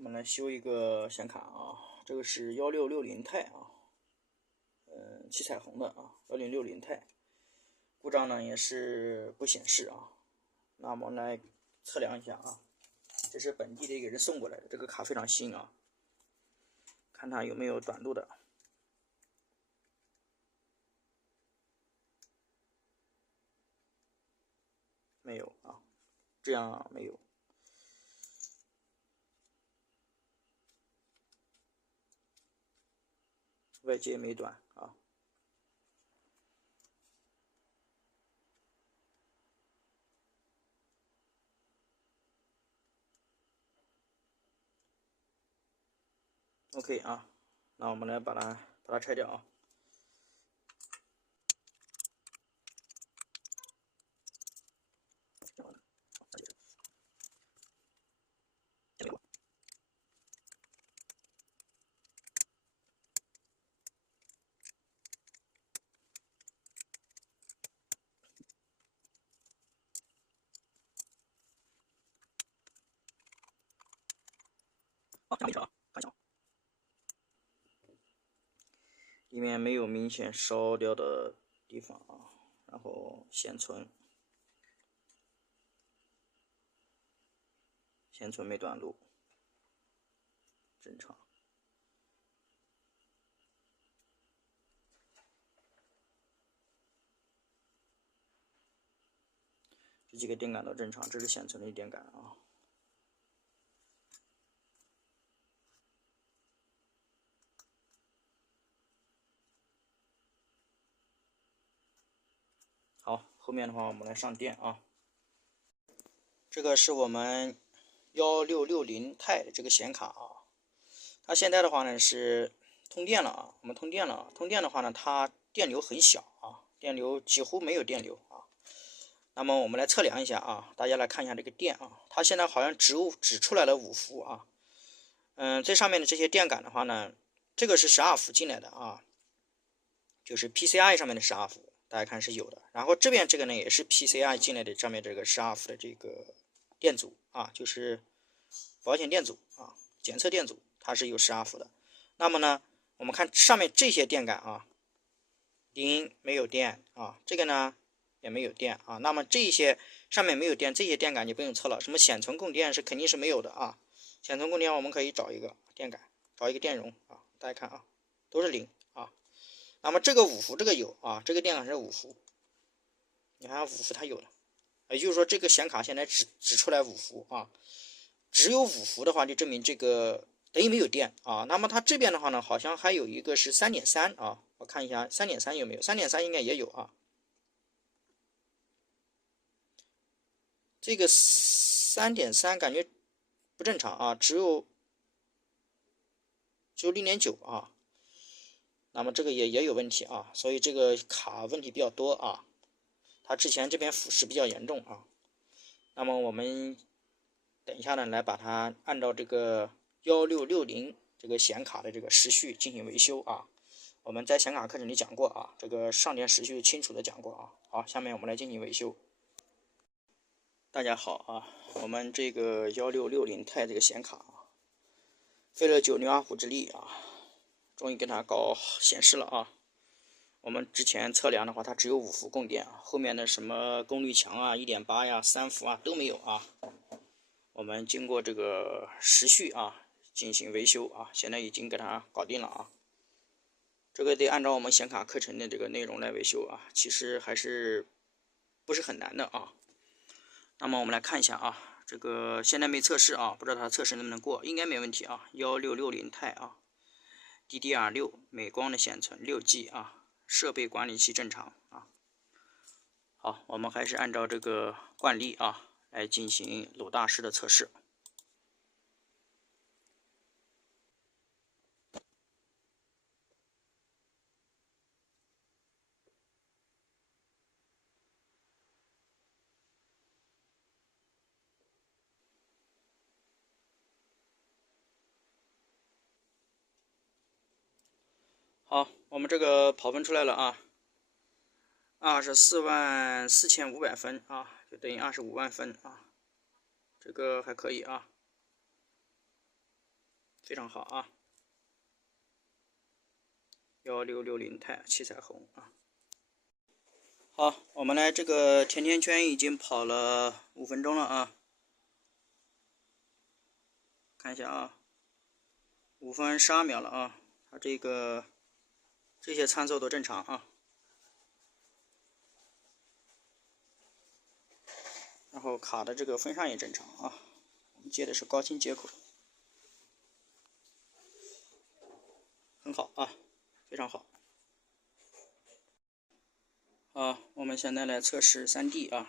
我们来修一个显卡啊，这个是1660钛啊，七彩虹的啊，1060钛，故障呢也是不显示啊。那我们来测量一下啊，这是本地的一个人送过来的，这个卡非常新啊，看它有没有短路的。没有啊，这样没有。外接没短啊。OK 啊，那我们来把它拆掉啊。看一下啊，看一下，里面没有明显烧掉的地方啊，然后显存没短路，正常。这几个电感都正常，这是显存的电感啊。好，后面的话我们来上电啊。这个是我们1660钛的这个显卡啊，它现在的话呢是通电了啊，我们通电了，通电的话呢，它电流很小啊，电流几乎没有电流啊。那么我们来测量一下啊，大家来看一下这个电啊，它现在好像只出来了5伏啊。最上面的这些电感的话呢，这个是12伏进来的啊，就是 PCI 上面的12伏，大家看是有的。然后这边这个呢也是 PCI 进来的，上面这个12伏的这个电阻啊，就是保险电阻啊，检测电阻，它是有12伏的。那么呢，我们看上面这些电感啊，零没有电啊，这个呢也没有电啊。那么这些上面没有电，这些电感就不用测了，什么显存供电是肯定是没有的啊。显存供电我们可以找一个电感，找一个电容啊，大家看啊，都是0啊。那么这个5伏这个有啊，这个电感是5伏，你看5伏它有了，也就是说这个显卡现在只出来5伏啊，只有5伏的话就证明这个等于没有电啊。那么它这边的话呢，好像还有一个是3.3啊，我看一下3.3有没有，3.3应该也有啊。这个3.3感觉不正常啊，只有0.9啊，那么这个也有问题啊，所以这个卡问题比较多啊，它之前这边腐蚀比较严重啊。那么我们等一下呢，来把它按照这个1660这个显卡的这个时序进行维修啊。我们在显卡课程里讲过啊，这个上电时序清楚的讲过啊。好，下面我们来进行维修。大家好啊，我们这个1660钛这个显卡啊，费了9牛2虎之力啊，终于给它搞显示了啊。我们之前测量的话，它只有5伏供电啊，后面的什么功率墙啊、1.8呀、3伏啊都没有啊。我们经过这个时序啊进行维修啊，现在已经给它搞定了啊。这个得按照我们显卡课程的这个内容来维修啊，其实还是不是很难的啊。那么我们来看一下啊，这个现在没测试啊，不知道它测试能不能过，应该没问题啊。1660钛啊 ，DDR6 美光的显存6G 啊，设备管理器正常啊。好，我们还是按照这个惯例啊来进行鲁大师的测试。好，我们这个跑分出来了啊，244500分啊，就等于25万分啊，这个还可以啊。非常好啊。1660钛七彩虹啊。好，我们来这个甜甜圈已经跑了5分钟了啊，看一下啊，5分12秒了啊，它这些参数都正常啊。然后卡的这个风扇也正常啊，我们接的是高清接口，很好啊，非常好。好，我们现在来测试3D 啊。